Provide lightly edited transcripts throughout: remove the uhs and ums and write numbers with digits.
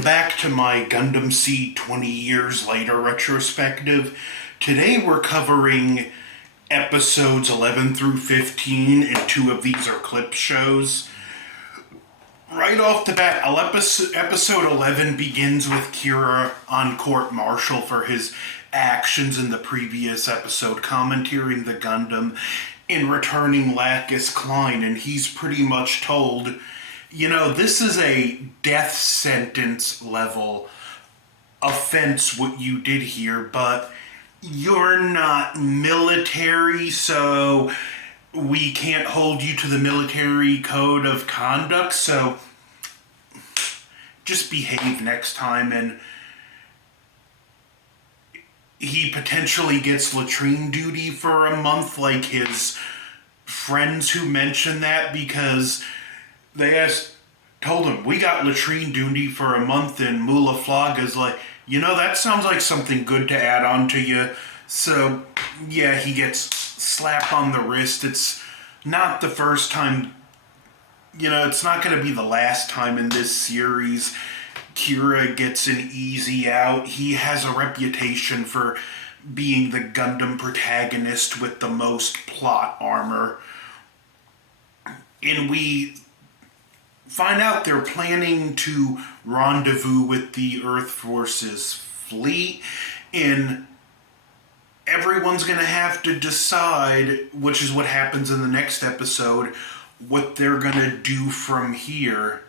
Welcome back to my Gundamseed 20 years later retrospective. Today we're covering episodes 11 through 15, and two of these are clip shows. Right off the bat, episode 11 begins with Kira on court-martial for his actions in the previous episode, commandeering the Gundam and returning Lacus Klein, and he's pretty much told, you know, this is a death sentence level offense what you did here, but you're not military, so we can't hold you to the military code of conduct, so just behave next time. And he potentially gets latrine duty for a month, like his friends who mentioned that, because they told him, we got latrine duty for a month, and Mula Flaga's like, you know, that sounds like something good to add on to you. So, yeah, he gets slapped on the wrist. It's not the first time, you know, it's not going to be the last time in this series Kira gets an easy out. He has a reputation for being the Gundam protagonist with the most plot armor. And we find out they're planning to rendezvous with the Earth Force's fleet, and everyone's going to have to decide, which is what happens in the next episode, what they're going to do from here.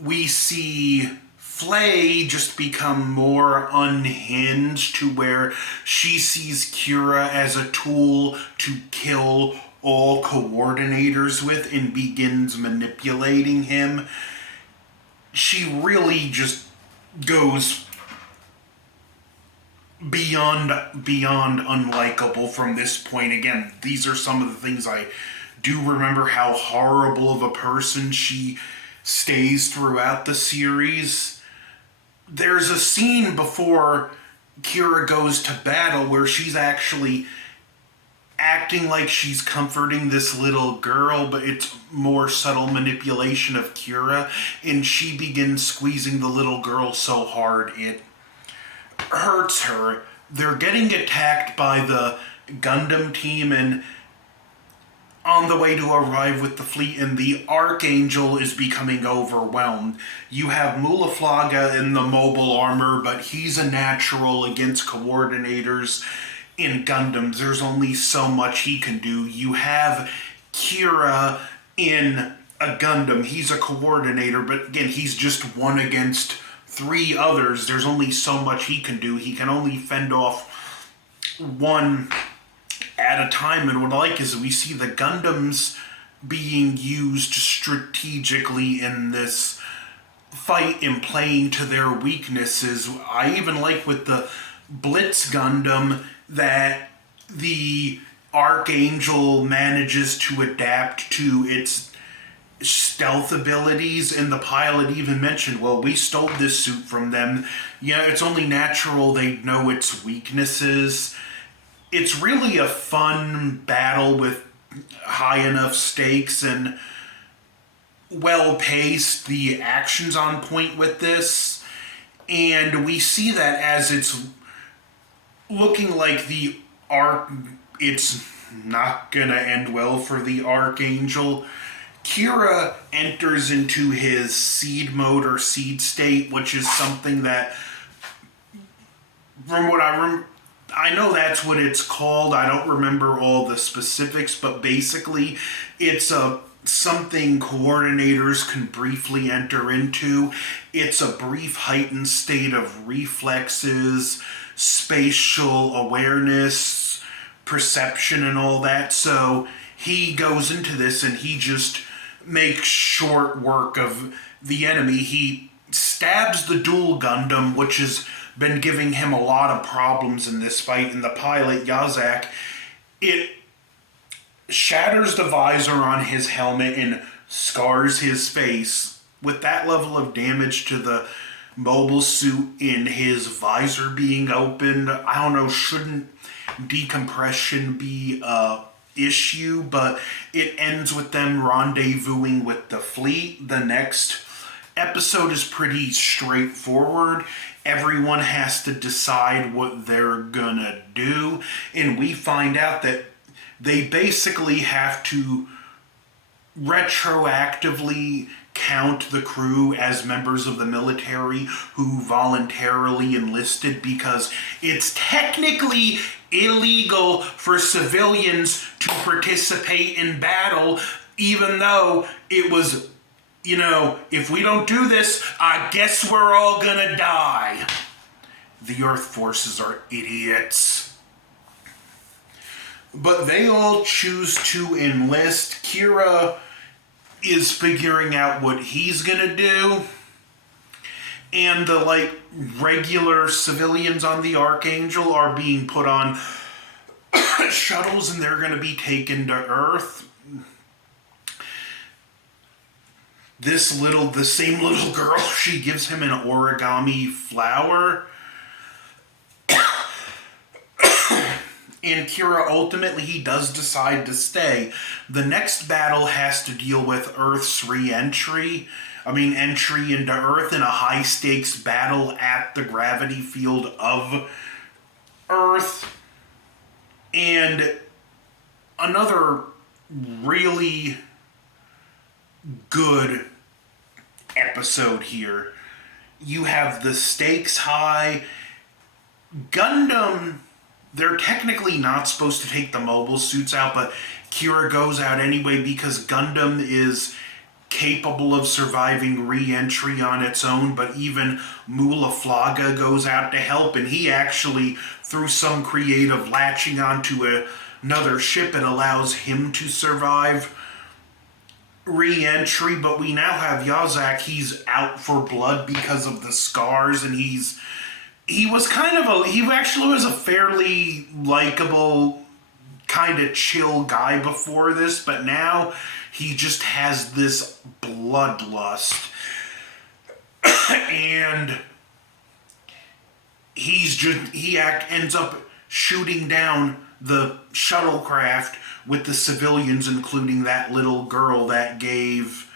We see Flay just become more unhinged to where she sees Kira as a tool to kill all coordinators with and begins manipulating him. She really just goes beyond unlikable from this point. Again, these are some of the things I do remember, how horrible of a person she stays throughout the series. There's a scene before Kira goes to battle where she's actually acting like she's comforting this little girl, but it's more subtle manipulation of Kira, and she begins squeezing the little girl so hard it hurts her. They're getting attacked by the Gundam team and on the way to arrive with the fleet, and the Archangel is becoming overwhelmed. You have Mula Flaga in the mobile armor, but he's a natural against coordinators. In Gundams, there's only so much he can do. You have Kira in a Gundam. He's a coordinator, but again, he's just one against three others. There's only so much he can do. He can only fend off one at a time. And what I like is we see the Gundams being used strategically in this fight and playing to their weaknesses. I even like with the Blitz Gundam that the Archangel manages to adapt to its stealth abilities, and the pilot even mentioned, well, we stole this suit from them. Yeah, it's only natural they know its weaknesses. It's really a fun battle with high enough stakes and well-paced. The action's on point with this, and we see that as it's looking like it's not gonna end well for the Archangel. Kira enters into his seed mode or seed state, which is something that, from what I know that's what it's called. I don't remember all the specifics, but basically it's something coordinators can briefly enter into. It's a brief heightened state of reflexes, spatial awareness, perception, and all that. So he goes into this and he just makes short work of the enemy. He stabs the dual Gundam, which has been giving him a lot of problems in this fight, and the pilot, Yazak, it shatters the visor on his helmet and scars his face. With that level of damage to the mobile suit in his visor being opened, I don't know, shouldn't decompression be a issue? But it ends with them rendezvousing with the fleet. The next episode is pretty straightforward. Everyone has to decide what they're gonna do, and we find out that they basically have to retroactively count the crew as members of the military who voluntarily enlisted, because it's technically illegal for civilians to participate in battle, even though it was, if we don't do this, I guess we're all gonna die. The Earth forces are idiots. But they all choose to enlist. Kira is figuring out what he's gonna do. And the regular civilians on the Archangel are being put on shuttles, and they're gonna be taken to Earth. The same little girl, she gives him an origami flower. And Kira, ultimately, he does decide to stay. The next battle has to deal with Earth's entry into Earth in a high-stakes battle at the gravity field of Earth. And another really good episode here. You have the stakes high. Gundam, they're technically not supposed to take the mobile suits out, but Kira goes out anyway because Gundam is capable of surviving re-entry on its own, but even Mulaflaga goes out to help, and he actually, through some creative latching onto another ship, it allows him to survive re-entry. But we now have Yazak. He's out for blood because of the scars, and he actually was a fairly likable, kind of chill guy before this, but now he just has this bloodlust. And he ends up shooting down the shuttlecraft with the civilians, including that little girl that gave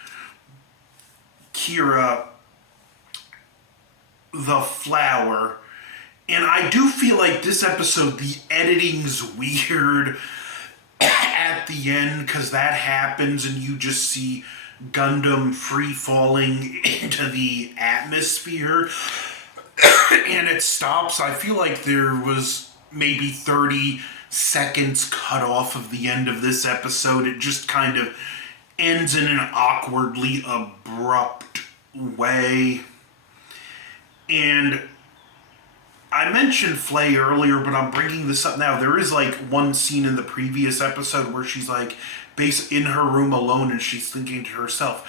Kira the flower. And I do feel like this episode, the editing's weird at the end, because that happens and you just see Gundam free falling into the atmosphere and it stops. I feel like there was maybe 30 seconds cut off of the end of this episode. It just kind of ends in an awkwardly abrupt way. And I mentioned Flay earlier, but I'm bringing this up now. There is one scene in the previous episode where she's in her room alone, and she's thinking to herself,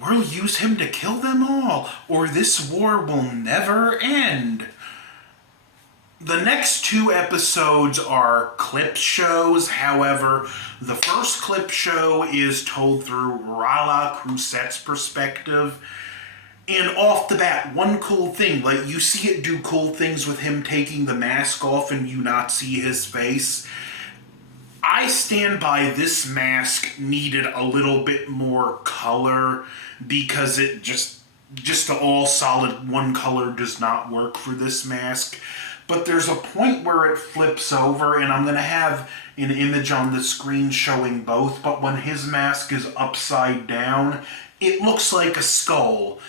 we'll use him to kill them all, or this war will never end. The next two episodes are clip shows. However, the first clip show is told through Rala Crusette's perspective. And off the bat, one cool thing, you see it do cool things with him taking the mask off and you not see his face. I stand by this mask needed a little bit more color, because it just the all solid one color does not work for this mask. But there's a point where it flips over, and I'm going to have an image on the screen showing both, but when his mask is upside down, it looks like a skull.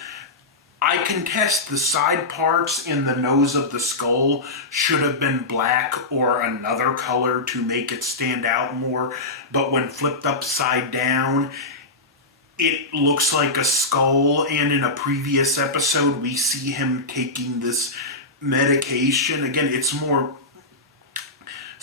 I contest the side parts in the nose of the skull should have been black or another color to make it stand out more, but when flipped upside down, it looks like a skull. And in a previous episode, we see him taking this medication. Again, it's more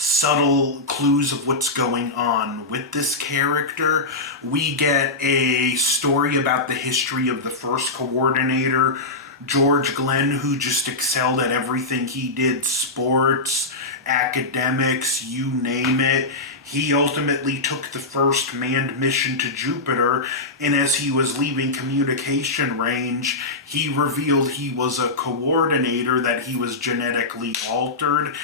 subtle clues of what's going on with this character. We get a story about the history of the first coordinator, George Glenn, who just excelled at everything he did, sports, academics, you name it. He ultimately took the first manned mission to Jupiter, and as he was leaving communication range, he revealed he was a coordinator, that he was genetically altered.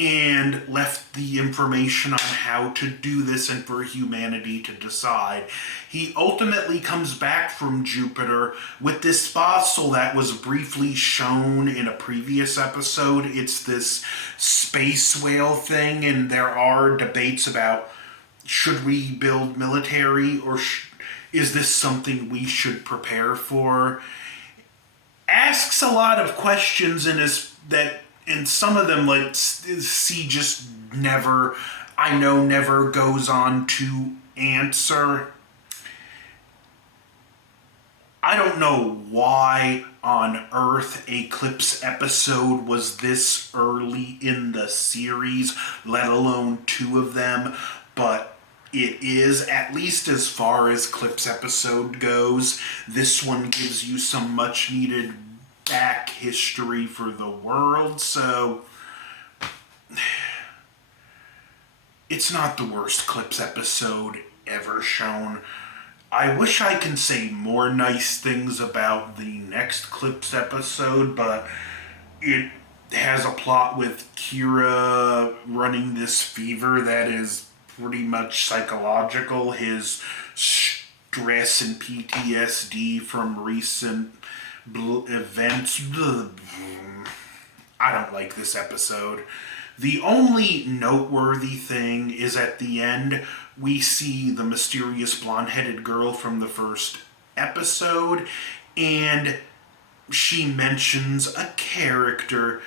and left the information on how to do this and for humanity to decide. He ultimately comes back from Jupiter with this fossil that was briefly shown in a previous episode. It's this space whale thing, and there are debates about should we build military or is this something we should prepare for? Asks a lot of questions and some of them, like, C just never goes on to answer. I don't know why on earth Eclipse episode was this early in the series, let alone 2 of them, but it is, at least as far as Eclipse episode goes. This one gives you some much needed back history for the world, so it's not the worst Eclipse episode ever shown. I wish I can say more nice things about the next Eclipse episode, but it has a plot with Kira running this fever that is pretty much psychological. His stress and PTSD from recent events. I don't like this episode. The only noteworthy thing is at the end, we see the mysterious blonde-headed girl from the first episode, and she mentions a character,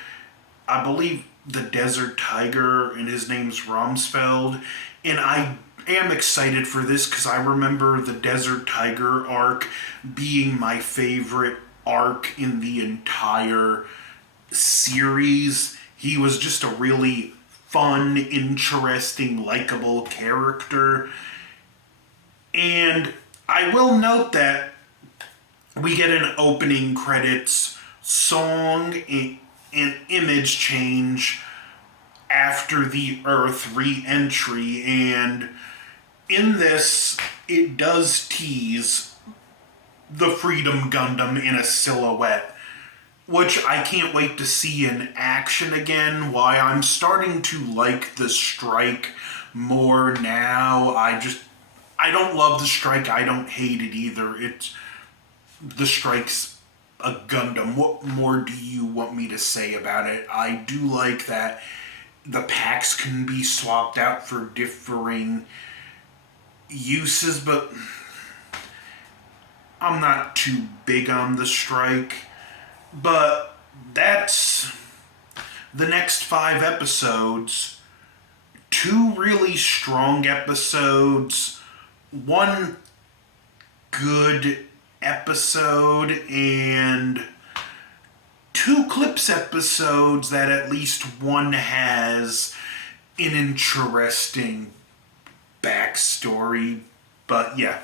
I believe the Desert Tiger, and his name's Rumsfeld, and I am excited for this because I remember the Desert Tiger arc being my favorite arc in the entire series. He was just a really fun, interesting, likable character. And I will note that we get an opening credits song and image change after the Earth re-entry, and in this, it does tease the Freedom Gundam in a silhouette, which I can't wait to see in action again. Why I'm starting to like the Strike more now. I don't love the Strike. I don't hate it either. The Strike's a Gundam. What more do you want me to say about it? I do like that the packs can be swapped out for differing uses, but I'm not too big on the Strike. But that's the next 5 episodes. 2 really strong episodes, 1 good episode, and 2 Eclipse episodes that at least one has an interesting backstory. But yeah,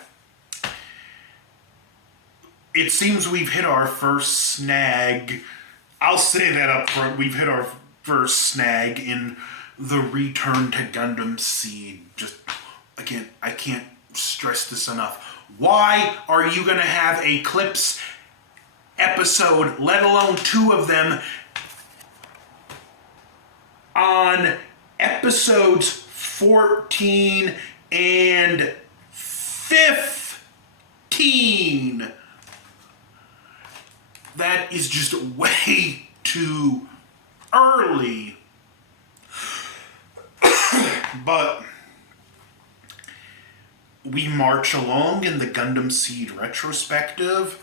it seems we've hit our first snag. I'll say that up front. We've hit our first snag in the return to Gundamseed. Just, again, I can't stress this enough. Why are you going to have a Eclipse episode, let alone 2 of them, on episodes 14 and 15? That is just way too early. But we march along in the Gundamseed retrospective.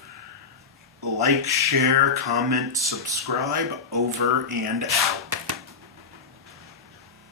Like, share, comment, subscribe. Over and out.